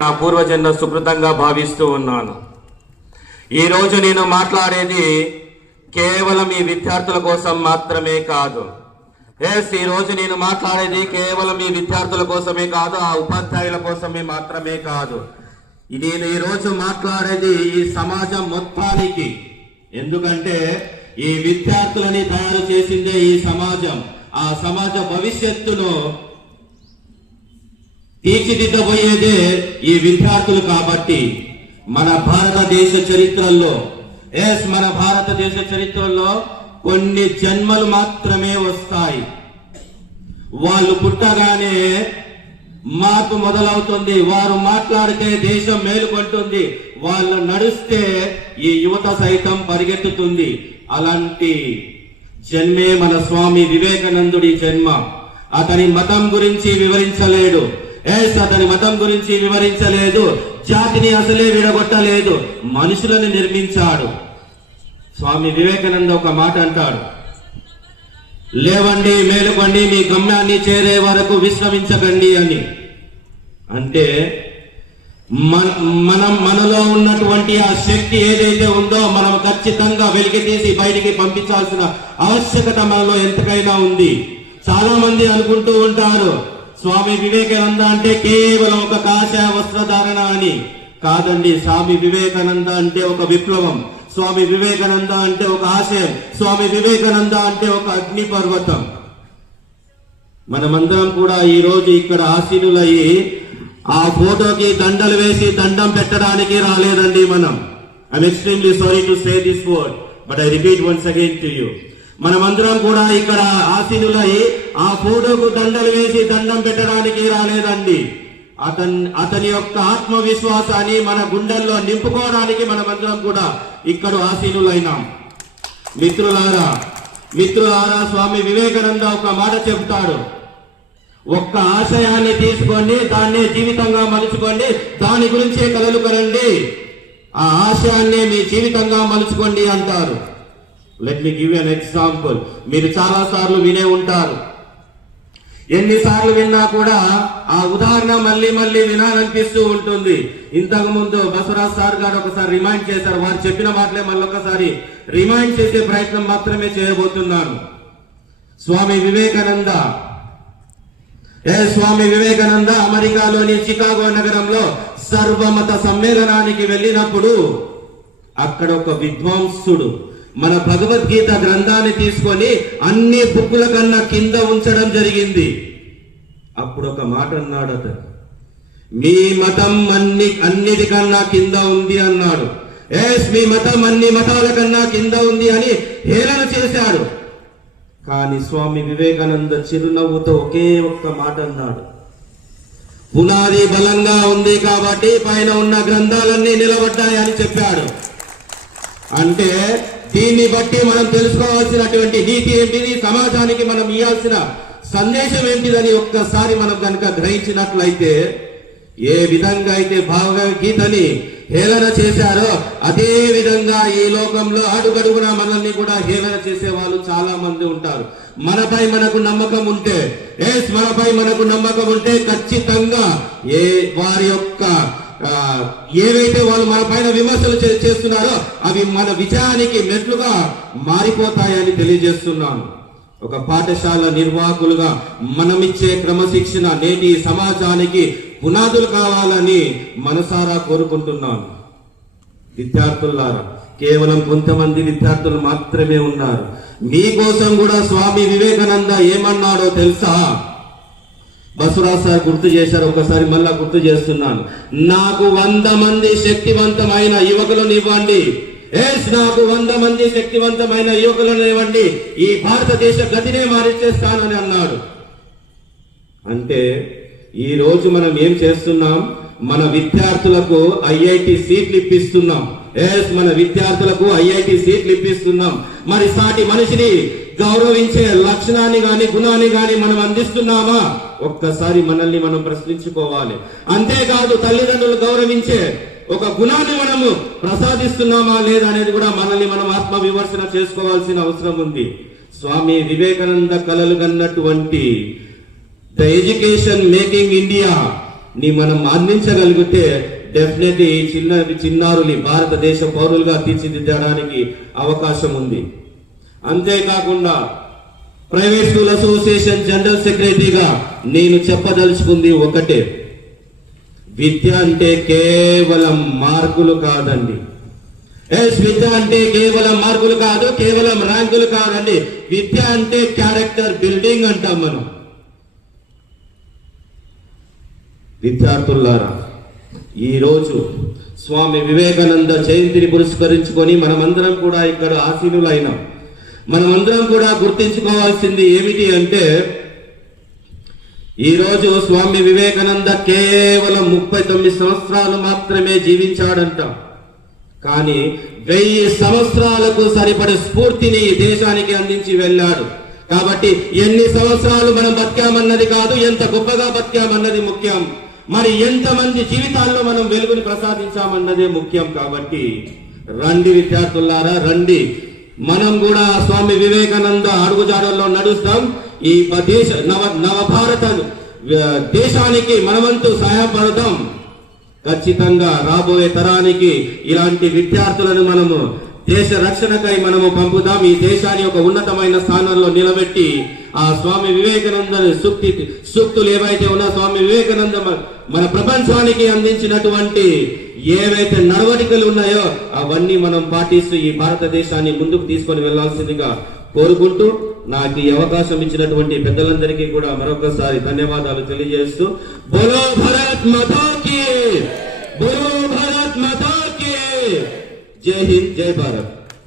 నా పూర్వజన్మ సుకృతంగా భావిస్తూ ఉన్నాను. ఈరోజు నేను మాట్లాడేది కేవలం ఈ విద్యార్థుల కోసం మాత్రమే కాదు. ఈరోజు నేను మాట్లాడేది కేవలం ఈ విద్యార్థుల కోసమే కాదు, ఆ ఉపాధ్యాయుల కోసమే మాత్రమే కాదు. నేను ఈరోజు మాట్లాడేది ఈ సమాజం మొత్తానికి. ఎందుకంటే ఈ విద్యార్థులని తయారు చేసిందే ఈ సమాజం. ఆ సమాజ భవిష్యత్తును తీర్చిదిద్దబోయేదే ఈ విద్యార్థులు. కాబట్టి మన భారతదేశ చరిత్రలో కొన్ని జన్మలు మాత్రమే వస్తాయి. వాళ్ళు పుట్టగానే మార్పు మొదలవుతుంది. వారు మాట్లాడితే దేశం మేలుకొంటుంది. వాళ్ళు నడుస్తే ఈ యువత సైతం పరిగెత్తుతుంది. అలాంటి జన్మే మన స్వామి వివేకానందుడి జన్మ. అతని మతం గురించి వివరించలేడు. అతని మతం గురించి వివరించలేదు. జాతిని అసలే విడగొట్టలేదు. మనుషులను నిర్మించాడు. స్వామి వివేకానంద ఒక మాట అంటాడు, లేవండి, మేలుకోండి, మీ గమ్యాన్ని చేరే వరకు విశ్రమించకండి అని. అంటే మనలో ఉన్నటువంటి ఆ శక్తి ఏదైతే ఉందో మనం ఖచ్చితంగా వెలికి తీసి బయటికి పంపించాల్సిన ఆవశ్యకత మనలో ఎంతకైనా ఉంది. చాలా మంది అనుకుంటూ ఉంటారు స్వామి వివేకానంద అంటే కేవలం ఒక కాషాయ వస్త్రధారణ అని. కాదండి, స్వామి వివేకానంద అంటే ఒక విప్లవం. స్వామి వివేకానంద అంటే ఒక ఆశయం. స్వామి వివేకానంద అంటే ఒక అగ్ని పర్వతం. మనమందరం కూడా ఈ రోజు ఇక్కడ ఆసీనులయ్యి ఆ ఫోటోకి దండలు వేసి దండం పెట్టడానికి రాలేదండి మనం. I'm extremely sorry to say this word, but I repeat once again to you. మనమందరం కూడా ఇక్కడ ఆసీనులై ఆ ఫోటోకు దండలు వేసి దండం పెట్టడానికి రాలేదండి. అతని యొక్క ఆత్మవిశ్వాసాన్ని మన గుండెల్లో నింపుకోవడానికి మనమందరం కూడా ఇక్కడ ఆసీనులైనాం. మిత్రులారా, స్వామి వివేకానంద ఒక మాట చెబుతాడు, ఒక్క ఆశయాన్ని తీసుకోండి, దాన్నే జీవితంగా మలుచుకోండి, దాని గురించే కలలు కరండి, ఆ ఆశయాన్నే మీ జీవితంగా మలుచుకోండి అంటారు. Let me give an example. మీరు చాలా సార్లు వినే ఉంటారు. ఎన్నిసార్లు విన్నా కూడా ఆ ఉదాహరణ మళ్ళీ మళ్ళీ వినాలనిపిస్తూ ఉంటుంది. ఇంతకు ముందు బసవరాజ్ సార్ గారు ఒకసారి రిమైండ్ చేశారు. వారు చెప్పిన మాటలే మళ్ళొకసారి రిమైండ్ చేసే ప్రయత్నం మాత్రమే చేయబోతున్నాను. స్వామి వివేకానంద అమెరికాలోని చికాగో నగరంలో సర్వమత సమ్మేళనానికి వెళ్ళినప్పుడు అక్కడ ఒక విద్వాంసుడు మన భగవద్గీత గ్రంథాన్ని తీసుకొని అన్ని బుక్కుల కన్నా కింద ఉంచడం జరిగింది. అప్పుడు ఒక మాట అన్నాడు అతను, మీ మతం అన్నిటికన్నా కింద ఉంది అన్నాడు. మీ మతం అన్ని మతాల కన్నా కింద ఉంది అని హేళన చేశాడు. కానీ స్వామి వివేకానంద చిరునవ్వుతో ఒకే ఒక్క మాట అన్నాడు, పునాది బలంగా ఉంది కాబట్టి పైన ఉన్న గ్రంథాలన్నీ నిలబడ్డాయి అని చెప్పాడు. అంటే దీన్ని బట్టి మనం తెలుసుకోవాల్సినటువంటి నీతి ఏంటిది, సమాజానికి మనం ఇవ్వాల్సిన సందేశం ఏంటిదని ఒక్కసారి మనం కనుక గ్రహించినట్లయితే, ఏ విధంగా అయితే భగవద్గీతని హేళన చేశారో అదే విధంగా ఈ లోకంలో అడుగడుగునా మనల్ని కూడా హేళన చేసే వాళ్ళు చాలా మంది ఉంటారు. మనపై మనకు నమ్మకం ఉంటే ఖచ్చితంగా వారి యొక్క ఏవైతే వాళ్ళు మన పైన విమర్శలు చేస్తున్నారో అవి మన విజయానికి మెట్లుగా మారిపోతాయని తెలియజేస్తున్నాను. ఒక పాఠశాల నిర్వాహకులుగా మనమిచ్చే క్రమశిక్షణ నేటి సమాజానికి పునాదులు కావాలని మనసారా కోరుకుంటున్నాను. విద్యార్థులారా, కేవలం కొంతమంది విద్యార్థులు మాత్రమే ఉన్నారు. మీకోసం కూడా స్వామి వివేకానంద ఏమన్నాడో తెలుసా? బసవరాజ్ సార్ గుర్తు చేశారు, ఒకసారి మళ్ళా గుర్తు చేస్తున్నాను. నాకు 100 మంది శక్తివంతమైన యువకులను ఇవ్వండి. నాకు 100 మంది శక్తివంతమైన యువకులను ఇవ్వండి, ఈ భారతదేశ గతినే మారిచేస్తానని అన్నాడు. అంటే ఈ రోజు మనం ఏం చేస్తున్నాం? మన విద్యార్థులకు ఐఐటి సీట్లు ఇప్పిస్తున్నాం. మరి సాటి మనిషిని గౌరవించే లక్షణాన్ని గాని గుణాన్ని గాని మనం అందిస్తున్నామా? ఒక్కసారి మనల్ని మనం ప్రశ్నించుకోవాలి. అంతేకాదు తల్లిదండ్రులు గౌరవించే ఒక గుణాన్ని మనము ప్రసాదిస్తున్నామా లేదా అనేది కూడా మనల్ని మనం ఆత్మ విమర్శన చేసుకోవాల్సిన అవసరం ఉంది. స్వామి వివేకానంద కలలు కన్నటువంటి ద ఎడ్యుకేషన్ మేకింగ్ ఇండియా ని మనం అందించగలిగితే డెఫినెట్లీ చిన్నారుని భారతదేశ పౌరులుగా తీర్చిదిద్దడానికి అవకాశం ఉంది. అంతేకాకుండా ప్రైవేట్ స్కూల్ అసోసియేషన్ జనరల్ సెక్రటరీగా నేను చెప్పదలుచుకుంది ఒకటే, విద్య అంటే కేవలం మార్కులు కాదండి. విద్య అంటే కేవలం మార్కులు కాదు, కేవలం ర్యాంకులు కాదండి. విద్య అంటే క్యారెక్టర్ బిల్డింగ్ అంటాం మనం. విద్యార్థులారా, ఈరోజు స్వామి వివేకానంద జయంతిని పురస్కరించుకొని మనమందరం కూడా ఇక్కడ ఆసీనులైనాం. మనమందరం కూడా గుర్తించుకోవాల్సింది ఏమిటి అంటే, ఈరోజు స్వామి వివేకానంద కేవలం 39 సంవత్సరాలు మాత్రమే జీవించాడంట. కానీ 1000 సంవత్సరాలకు సరిపడే స్ఫూర్తిని ఈ దేశానికి అందించి వెళ్ళాడు. కాబట్టి ఎన్ని సంవత్సరాలు మనం బతికామన్నది కాదు, ఎంత గొప్పగా బతికామన్నది ముఖ్యం. మరి ఎంతమంది జీవితాల్లో మనం వెలుగుని ప్రసాదించామన్నదే ముఖ్యం. కాబట్టి రండి విద్యార్థులారా, రండి, మనం కూడా స్వామి వివేకానంద అడుగుజాడల్లో నడుస్తాం. ఈ నవభారత దేశానికి మనమంతూ సహాయపడదాం. ఖచ్చితంగా రాబోయే తరానికి ఇలాంటి విద్యార్థులను మనము దేశ రక్షణకై మనము పంపుదాం. ఈ దేశాన్ని ఒక ఉన్నతమైన స్థానంలో నిలబెట్టి ఆ స్వామి వివేకానంద సూక్తులు ఏవైతే ఉన్నా, స్వామి వివేకానంద మన ప్రపంచానికి అందించినటువంటి ఏవైతే నడవడికలు ఉన్నాయో అవన్నీ మనం పాటిస్తూ ఈ భారతదేశాన్ని ముందుకు తీసుకొని వెళ్లాల్సిందిగా కోరుకుంటూ, నాకు ఈ అవకాశం ఇచ్చినటువంటి పెద్దలందరికీ కూడా మరొకసారి ధన్యవాదాలు తెలియజేస్తూ, బోలో భారత్ మాతా కీ, బోలో భారత్ మాతా కీ, జై హింద్, జై భారత్.